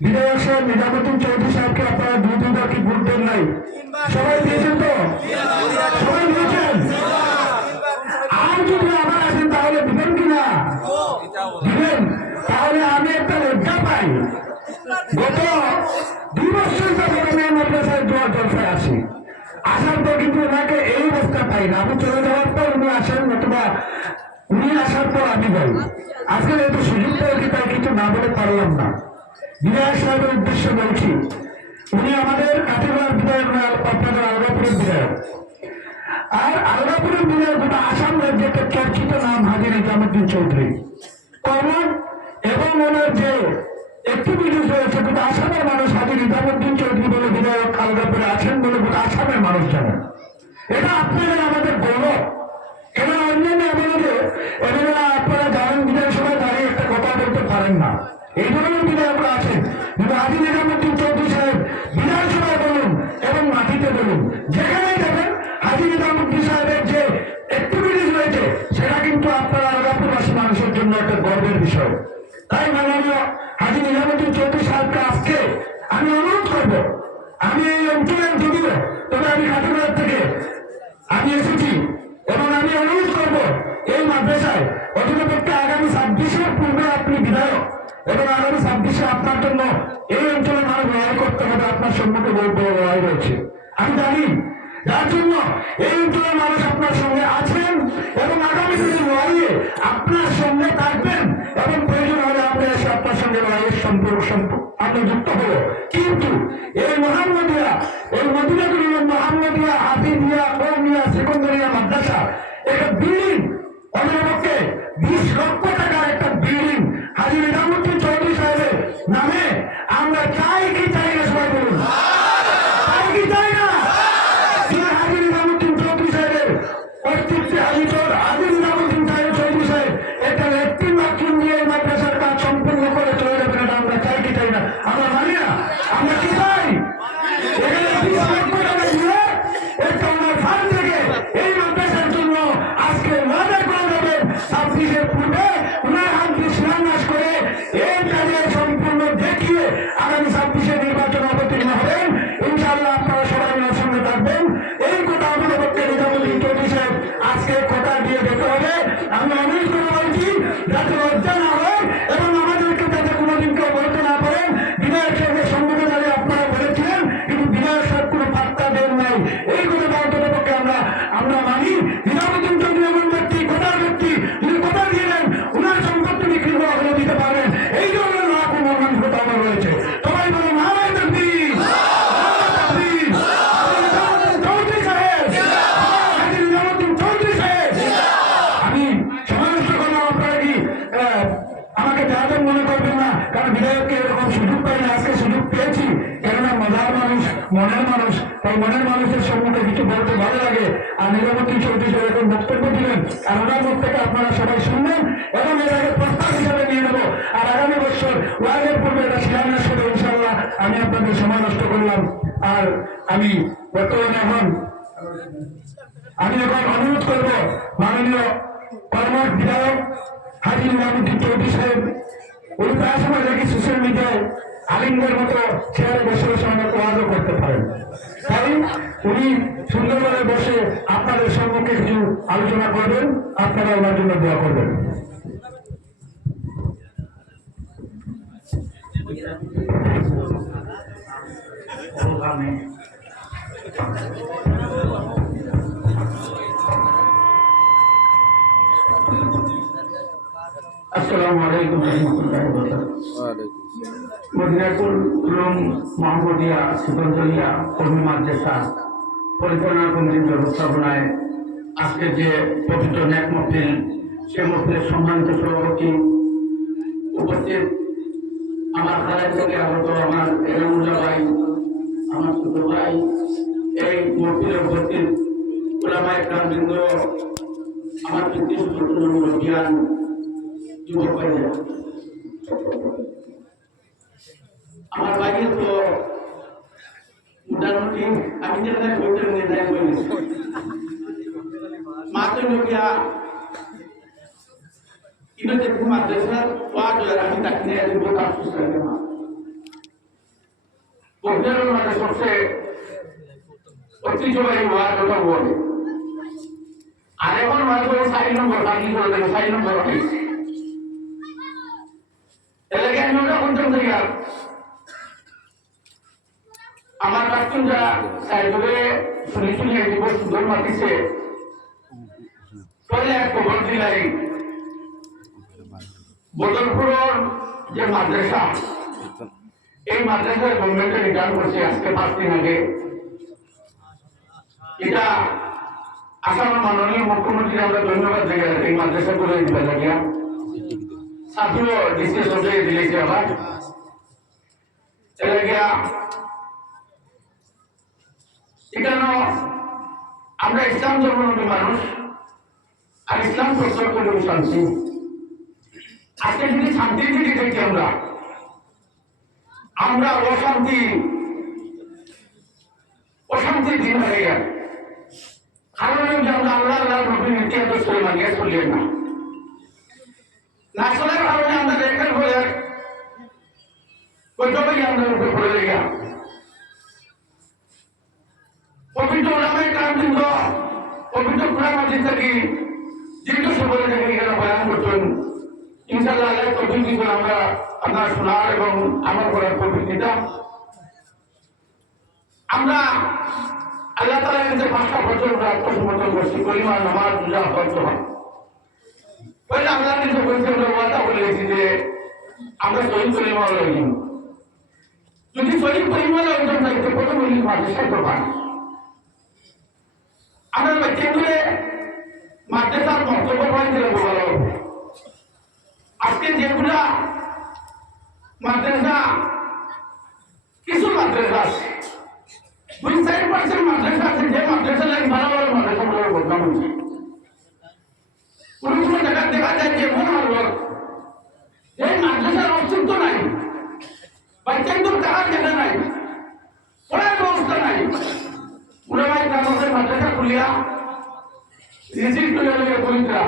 বিধায়ক সাহেব নিজামুদ্দিন চৌধুরী সাহেবকে আপনারা দুবার কি ভোট দেন নাই? সবাই দিয়েছেন তো? সবাই দিয়েছেন? আর যদি আবার আসেন তাহলে দিবেন কিনা? দিবেন? তাহলে আমি একটা লজ্জা পাই। গত 2 বছর যাবত আমি মাদ্রাসায় দোয়ার জলসায় আসি, আসার পর কিন্তু ওনাকে এই অবস্থা পাই না। আমি চলে যাওয়ার পর উনি আসেন, নতুবা উনি আসার পর আমি বলি। আজকে যেহেতু সুযোগ পেয়েছি তাই কিছু না বলে পারলাম না। বিধায়ক সাহেবের উদ্দেশ্যে বলছি, উনি আমাদের কাঠিগড়ার বিধায়ক না, আপনাদের আলগাপুরের বিধায়ক। আর আলগাপুরের বিধায়ক গোটা আসাম রাজ্যের চর্চিত নাম হাজী নিজামুদ্দিন চৌধুরী কমন, এবং ওনার যে অ্যাক্টিভিটিস রয়েছে গোটা আসামের মানুষ হাজী নিজামুদ্দিন চৌধুরী বলে বিধায়ক আলগাপুরে আছেন বলে গোটা আসামের মানুষ জানেন। এটা আপনাদের আমাদের গৌরব। কেন অন্যান্য এমএলএ আপনারা জানেন বিধানসভায় দাঁড়িয়ে একটা কথা বলতে পারেন না, এই ধরনের বিধায়করা আছেন। কিন্তু হাজী নিজামুদ্দিন চৌধুরী সাহেব বিধানসভায় বলুন এবং মাটিতে বলুন, যেখানেই যাবেন হাজী নিজামুদ্দিন সাহেবের যে অ্যাক্টিভিটিস রয়েছে সেটা কিন্তু আপনারা আলগাপুরবাসী মানুষের জন্য একটা গর্বের বিষয়। তাই মাননীয় হাজী নিজামুদ্দিন চৌধুরী সাহেবকে আজকে আমি অনুরোধ করব, আমি এই অঞ্চলের যদিও, তবে আমি কাঠিগড়ার থেকে আমি এসেছি এবং আমি অনুরোধ করব এই মাদ্রাসায় অধিকপক্ষে আগামী 26-এর পূর্বে আপনি বিধায়ক এবং আগামী 26-এ আপনার জন্য এই অঞ্চলের মানুষ লড়াই করতে হবে। আপনার সম্মুখে লড়াই রয়েছে, আমি জানি, যার জন্য এই অঞ্চলের মানুষ আপনার সঙ্গে আছেন এবং আগামী দিনের লড়াইয়ে আপনার সঙ্গে থাকবেন এবং প্রয়োজন হলে আমরা এসে আপনার সঙ্গে লড়াইয়ের সম্পর্ক আমরা যুক্ত হবো। কিন্তু এই মোহাম্মদিয়া, এই মদিনাতুল মোহাম্মদিয়া হাফিজিয়া কওমিয়া সেকেন্ডারিয়া মাদ্রাসা একটা বিল্ডিং, অন্ততপক্ষে 20 লক্ষ টাকার একটা বিল্ডিং হাজী নিজামুদ্দিন চৌধুরী সাহেবের নামে আমরা চাই কি চাই না? সবাই বলুন, চাই কি চাই না? হাজী নিজামুদ্দিন চৌধুরী সাহেবের অস্তিত্বে হাজী নিজামুদ্দিন চৌধুরী সাহেব একটা ল্যাট্রিন বাথরুম দিয়ে মাদ্রাসার কাজ সম্পূর্ণ করে চলে যাবে, না আমরা চাই কি চাই না? আমরা মানি না, আমরা কি চাই? এখানে 20 লক্ষ টাকা দিয়ে একটা ওনার ফান্ড থেকে এই মাদ্রাসার জন্য আজকে ওয়াদা করে দেবেন 26-এর পূর্বে ওনার হাতে শিলান্যাস করে এই কাজের সম্পূর্ণ দেখিয়ে আগামী 26-এর নির্বাচন অবতীর্ণ হবেন। ইনশাআল্লাহ আপনারা সবাই ওনার সঙ্গে থাকবেন। এই কথা অভিভাবককে নিজামুদ্দিন চৌধুরী সাহেব আজকে কথা দিয়ে যেতে হবে। আমি অনুরোধ করে বলছি যাতে লজ্জা না হয় এবং আমাদেরকে যাতে কোনোদিন কেউ বলতে না পারেন বিধায়ক সাহেবের সম্মুখে দাঁড়িয়ে আপনারা বলেছিলেন কিন্তু বিধায়ক সাহেব কোনো পাত্তা দেন নাই, এই কথা অন্তত পক্ষে আমরা মানি। নিজামুদ্দিন চৌধুরী এমন ব্যক্তি, কথার ব্যক্তি, তিনি কথা দিলেন ওনার সম্পত্তি বিক্রি করা হলে দিতে পারবেন, এই জন্য লাখ মর্মান্তিকতা আমার রয়েছে। সবাই বলে নারায়ে তাকবীর, চৌধুরী সাহেব, হাজী নিজামুদ্দিন চৌধুরী সাহেব। আমি সমালোচনা করলাম, আপনারা কি আমাকে যাদের মনে করবেন না, কারণ বিধায়ককে এরকম সুযোগ পাই না, আজকে সুযোগ পেয়েছি। কেননা মজার মানুষ, মনের মানুষ, তাই মনের মানুষের সম্মুখে কিছু বলতে ভালো লাগে। আর নিজামুদ্দিন চৌধুরী সাহেব এখন বক্তব্য দিলেন, আর ওনার মুখ থেকে আপনারা সবাই শুনবেন এবং এটাকে প্রস্তাব হিসাবে নিয়ে নেবো। আর আগামী বছর ওয়ার্ডের পূর্বে এটা শিলান্যাস হবে ইনশাআল্লাহ। আমি আপনাদের সময় নষ্ট করলাম। আর আমি বর্তমানে আমি এখন অনুরোধ করব মাননীয় কর্মঠ বিধায়ক হাজী নিজামুদ্দিন চৌধুরী সাহেব, উনি প্রায় সময় দেখি সোশ্যাল মিডিয়ায় আলিমদের মতো চেয়ারে বসে বসে আমাকে ওয়াজও করতে পারেন। তাই উনি সুন্দরভাবে বসে আপনাদের সম্মুখে কিছু আলোচনা করবেন, আপনারা ওনার জন্য দোয়া করবেন। আসসালামু আলাইকুম রহমতুল্লাহি ওয়া বারাকাতুহু। মদিনাতুল উলুম মোহাম্মদিয়া সেকেন্ডারিয়া কওমি মাদ্রাসা পরিচালনা কমিটির ব্যবস্থাপনায় আজকে যে পবিত্র নেক মাহফিল, সে মাহফিলের সম্মানিত সভাপতি উপস্থিত আমার খালার থেকে আগত আমার এলামুল্লাহ ভাই, আমার ছোট ভাই, এই মাহফিলে উপস্থিত উলামায়ে কেরামবৃন্দ, আমার জ্ঞান যুবক ভাইরা, আমার ভাইকে তো মোটামুটি আমি যেখানে বলতে নির্ণয় করেছি মাত্র গিয়া কিন্তু মাদ্রাসার ওয়াজ আমি তাকে নিয়ে আসবো তার সুস্থ কোহিনুরের মধ্যে সবচেয়ে ঐতিহ্যবাহী ওয়ার্ড ওটা বলে। আর এখন মানুষ 4 নম্বর বাকি করে দেবে, 4 নম্বর হয়েছে এলাকায়। আমি ওটা কোনটা থেকে আমার কাস্টমরা সাইডে শুনে শুনে দিব সুন্দর মাতিছে পরে এক খবর দিলাই বদলপুরের যে মাদ্রাসা, এই মাদ্রাসার গভর্নমেন্টে রিটার্ন করছে আজকে 5 দিন আগে। এটা আসামের মাননীয় মুখ্যমন্ত্রী আমরা ধন্যবাদ দেই। এই মাদ্রাসা করে দিতে লাগিয়া ছাত্র ডিসি সবে দিয়েছে আবার এলাকা। এখানে আমরা ইসলাম ধর্মাবলম্বী মানুষ আর ইসলাম প্রচার করে শান্তি। আজকে যদি শান্তির দিকে দেখি আমরা অশান্তির দিন হয়ে গেল। কারণ আমরা আল্লাহ নবীর নীতি এত চলে মানিয়ে চলিয়ে না চলার কারণে আমরা দেখার পরে কতটাই আমরা উপরে পড়ে লেগে পবিত্র ওলামায়ে কেরাম কিন্তু পবিত্র কোরআন হাদিস থেকে যেটা সবরে দেখে গেল বয়ান করছেন। ইনশাআল্লাহ আল্লাহ তৌফিক দিবেন আমরা আপনারা শোনার এবং আমল করার তৌফিক দিতাম। আমরা আল্লাহ তাআলার কাছে 5টা বছর আত্মসমর্পণ করছি, কলিমা নামাজ রোজা হজ হয়। পরে আল্লাহ নিজে বলছে আমরা ওয়াদা করে গেছি যে আমরা শহীদ কলিমা লাগি। যদি শহীদ কলিমা অর্জন থাকতে প্রথম বলি মাদ্রাসা প্রধান আমরা বাচ্চাগুলো মাদ্রাসার বক্তব্য পয়েন্ট দিলে ভালো হবে। আজকে যেগুলা মাদ্রাসা কিছু মাদ্রাসা আছে 2-4% মাদ্রাসা আছে যে মাদ্রাসা লাগে ভালো ভালো মাদ্রাসাগুলোর বদনাম হচ্ছে। কোনো কোনো জায়গায় দেখা যায় যে এমন হল এই মাদ্রাসার অস্তিত্ব নাই, বাচ্চাদের টাকার জায়গা নাই, পড়ার ব্যবস্থা নাই। ওলামায়ে কেরামের মাদ্রাসা খুলিয়া রিজিক তুলে লইয়া করিতা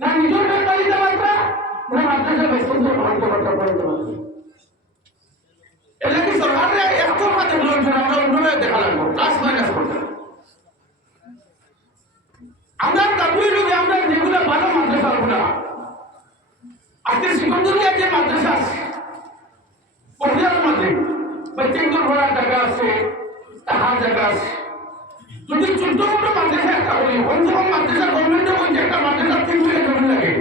না নিজের বাড়িতে মাত্রা না মাদ্রাসা ব্যস্তন্ত পড়াইতে পারতা। এটা কি সরকারের একদম মাঝে বলছেন আমরা অন্যভাবে দেখা লাগবো প্লাস মাইনাস করতে। আমরা দাবি লোকে আমরা যেগুলো ভালো মাদ্রাসাগুলা আজকে সিকন্দরিয়া যে মাদ্রাসা আছে পড়িয়ার মধ্যে বাচ্চাদের পড়ার জায়গা আছে, তাহার জায়গা আছে। যদি 14 মতো মাদ্রাসা একটা হলি অঞ্চল মাদ্রাসা গভর্নমেন্টে ওই একটা মাদ্রাসা 3 থেকে জমি লাগে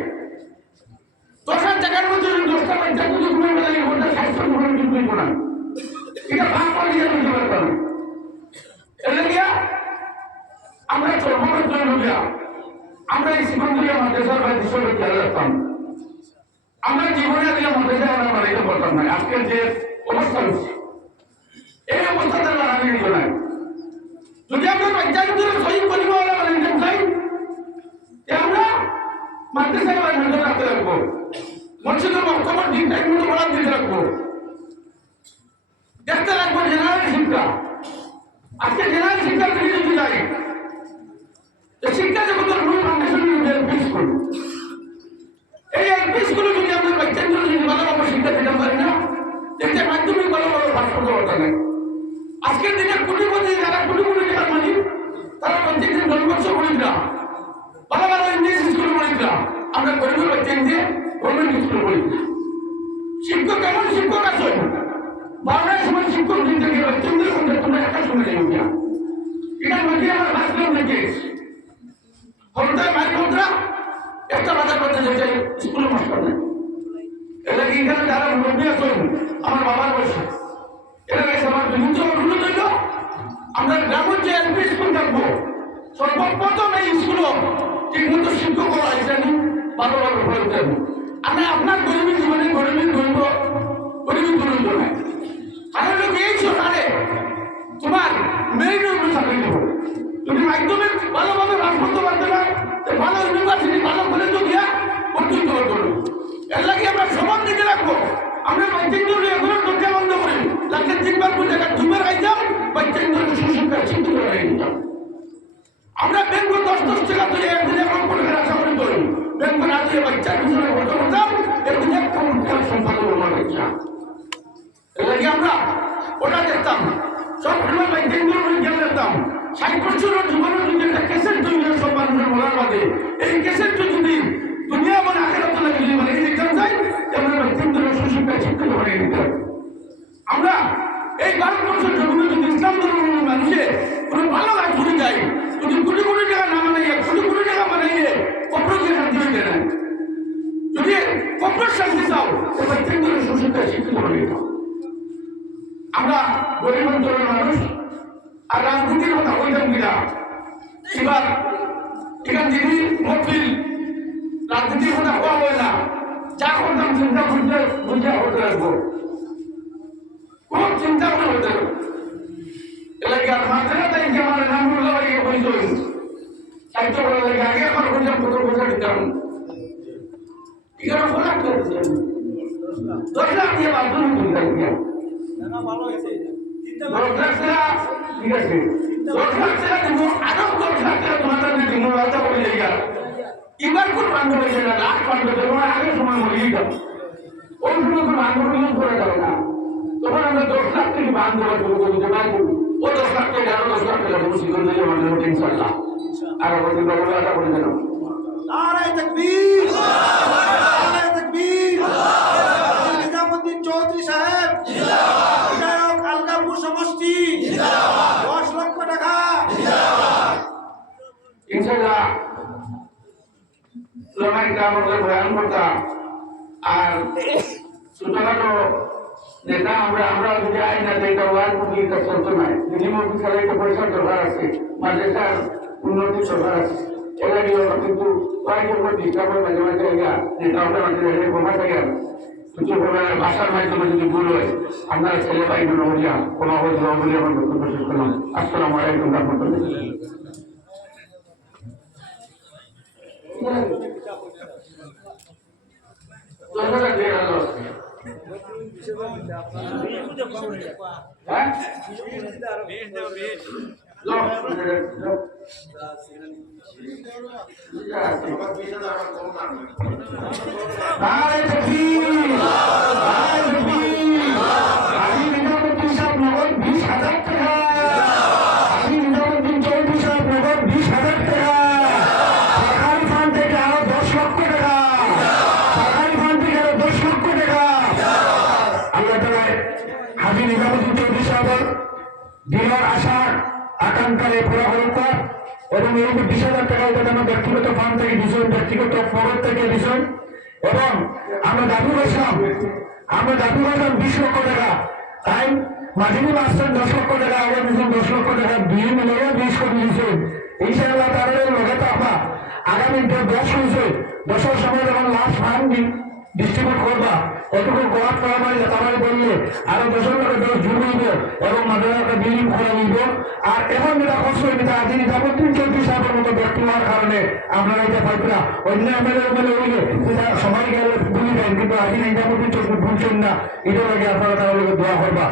10,000 টাকার মধ্যে 10টা বাচ্চা যদি ঘুরে বেলা ওটা 60 ঘুরে কিন্তু না এটা ভাগ করে দিয়ে বুঝতে পারতাম। এলে গিয়া আমরা চর্মনের জন্য গিয়া আমরা এই সিকন্দরিয়া মাদ্রাসার বা হিসেবে খেয়াল রাখতাম। আমরা জীবনে দিলে মাদ্রাসা আমরা বাড়িতে পারতাম না। আজকের যে অবস্থা হচ্ছে এই অবস্থাতে বাড়ানো নিত না। যদি আমরা বাচ্চাদের শহীদ পরিবার বানাইতে চাই আমরা মাদ্রাসায় নজর রাখতে রাখবো, মসজিদের বক্তব্য ঠিক টাইম মতো পড়ার দিতে রাখবো, দেখতে রাখবো জেনারেল শিক্ষা। আজকে জেনারেল শিক্ষার দিকে যদি যাই শিক্ষা জগতের মূল ফাউন্ডেশন এলপি স্কুল। এই এলপি স্কুলে যদি আমরা বাচ্চাদের যদি ভালোভাবে শিক্ষা দিতে পারি না দেখতে মাধ্যমিক ভালোভাবে পাস করতে পারতাম না। আজকের দিনে কোটিপতি যারা কোটি কোটি টাকার মালিক তারা বাচ্চাদের জন্মবর্ষ পড়িরা ভালো ভালো ইংলিশ স্কুলে পড়িরা, আমরা গরিবের বাচ্চা দিয়ে গভর্নমেন্ট স্কুলে পড়িরা। শিক্ষক কেমন শিক্ষক আছে 12টার সময় শিক্ষক দিতে গিয়ে বাচ্চাদের মধ্যে তোমরা একটা শুনে যাই না এটা মধ্যে আমার ভাষণ থেকে হলতায় মাইক মুদ্রা একটা বাজার করতে যেতে স্কুলে মাস্টার নেই। এটা কি এখানে যারা মুরব্বী আছেন আমার বাবার বয়সে এরা গেছে আমার বিভিন্ন অনুরোধ হইল আমরা গ্রামের যে এলপি স্কুল থাকবো সর্বপ্রথম এই স্কুলও ঠিক মতো শিক্ষক আইসেন ভালোভাবে পড়তে হবে। আমরা আপনার গরিবী জীবনে গরিবী গরিব দূরন্ত নাই। কারণ এই সরকারে তোমার মেরিট চাকরি দেবো যদি মাধ্যমিক ভালোভাবে রান করতে পারতে না ভালো ইউনিভার্সিটি ভালো কলেজও দিয়া পর্যন্ত করবো। এর লাগে আমরা সমান দিকে রাখবো। আমরা বাচ্চাদের এগুলো দরজা বন্ধ করি লাগে 3 বার টাকা 2 বার খাইতাম বাচ্চাদের সুশিক্ষা চিন্তা করে রেখে দিতাম। আমরা ব্যাংক 10 টাকা তুলে একদিনে কম করে আশা করি করি ব্যাংক না দিয়ে বাচ্চার পিছনে ভর্তি করতাম একদিনে কম সম্পাদন আমার বাচ্চা। এর লাগে আমরা ওটা দেখতাম সব আমার ভাই গেম দেখতাম 60 বছরের জীবনের যদি একটা ক্যাসেট তৈরি হয় সব মানুষের মরার বাদে এই ক্যাসেটটা যদি দুনিয়া মানে আখেরাত লাগে যদি মানে এই এক্সাম যায় তেমন ভাই 3 দিনের সুশিক্ষা শিক্ষিত বানিয়ে দিতে হবে। আমরা এই ভারতবর্ষের জমিনে যদি ইসলাম ধর্মের মানুষে কোনো ভালো কাজ করে যায় যদি কোটি কোটি টাকা না বানাইয়ে কোটি কোটি টাকা বানাইয়ে কপর দিয়ে শান্তি হইতে না যদি কপর শান্তি চাও তবে 3 দিনের সুশিক্ষা শিক্ষিত বানিয়ে দাও। আমরা গরিব অঞ্চলের মানুষ আর রাজনীতির কথা বলতাম কিনা এবার এখান দিদি মফিল রাজনীতির কথা হওয়া হয় না যা করতাম চিন্তা করতে বুঝা হতে রাখবো কোন চিন্তা করে হতে এলাকার মাঝে তাই কি আমার নামগুলো লাগিয়ে বলতো সাহিত্য করা লাগে আগে আমার বলতাম কত বোঝা দিতাম এখানে ফলাক করছে 10 লাখ দিয়ে বাথরুম তুলতাম ভালো হয়েছে ঠিক আছে 10 লাখ টাকা দিব আরো 10 লাখ টাকা তোমাদের দিব রাস্তা করে যাইগা এবার কোন বান্ধব হয়েছে না লাখ বান্ধব তোমার আগে সময় মরিয়ে যাও ওই সময় কোন আন্দোলন করে যাবে না তখন আমরা 10 লাখ টাকা বান্ধব শুরু করে দিতে পারবো ও 10 লাখ টাকা আরো 10 লাখ টাকা বসে করে দিলে আমাদের ইনশাআল্লাহ আর আমাদের বাবা আশা করে দেন নারায়ে তাকবীর নারায়ে তাকবীর নিজামুদ্দিন চৌধুরী সাহেব বিধায়ক আলগাপুর সমষ্টি 10 লক্ষ টাকা ইনশাআল্লাহ লড়াই আমাদের বয়ান করতাম আর ছোটখাটো নেতা আমরা যদি আইন না দেয় ওয়ার মুখলিকা চলতে নাই মিনিমাম অফিসার একটা পয়সার দরকার আছে মাদ্রাসার উন্নতির দরকার আছে এরা কিন্তু কয়েকজন ডিস্টার্ব মাঝে মাঝে নেতা আমরা মাঝে মাঝে বোমা থাকে কিছু ভাষার মাধ্যমে যদি ভুল হয় আপনারা ছেলে ভাই বলিয়া কোনো অবস্থা বলে আমার বক্তব্য শেষ করলাম। আসসালামু আলাইকুম রহমতুল্লাহ। দিনের আশার আকাঙ্ক্ষারে পুরা হলকার এবং এই 20,000 টাকা যেন ব্যক্তিগত ফান্ড থেকে দিয়েছেন ব্যক্তিগত ফরদ থেকে দিয়েছেন এবং আমরা দাবি করছিলাম 20 লক্ষ টাকা তাই মাঝিনী মাস্টার 10 লক্ষ টাকা আবার দিয়েছেন 10 লক্ষ টাকা 2 মিলিয়ে 20 করে দিয়েছেন ইনশাআল্লাহ তারা লগে থাকবা আগামী 10 হয়েছে 10-এর সময় যখন লাস্ট ফান্ড ডিস্ট্রিবিউট করবা এটুকু গোয়াত করা মানে তারা বললে আরো 10 টাকা 10 জুড়ে দিব এবং মাদ্রাসাকে বিল্ডিং করে দিব আর এখন যেটা কষ্ট এটা আজ নিজামুদ্দিন চৌধুরী সাহেবের মতো ব্যক্তি হওয়ার কারণে আপনারা এটা পাইতরা অন্য এমএলএ হইলে সেটা সবাই গেলে ভুলে যায় কিন্তু আজ নিজামুদ্দিন চৌধুরী ভুলছেন না এটা লাগে আপনারা তার লোক দোয়া করবা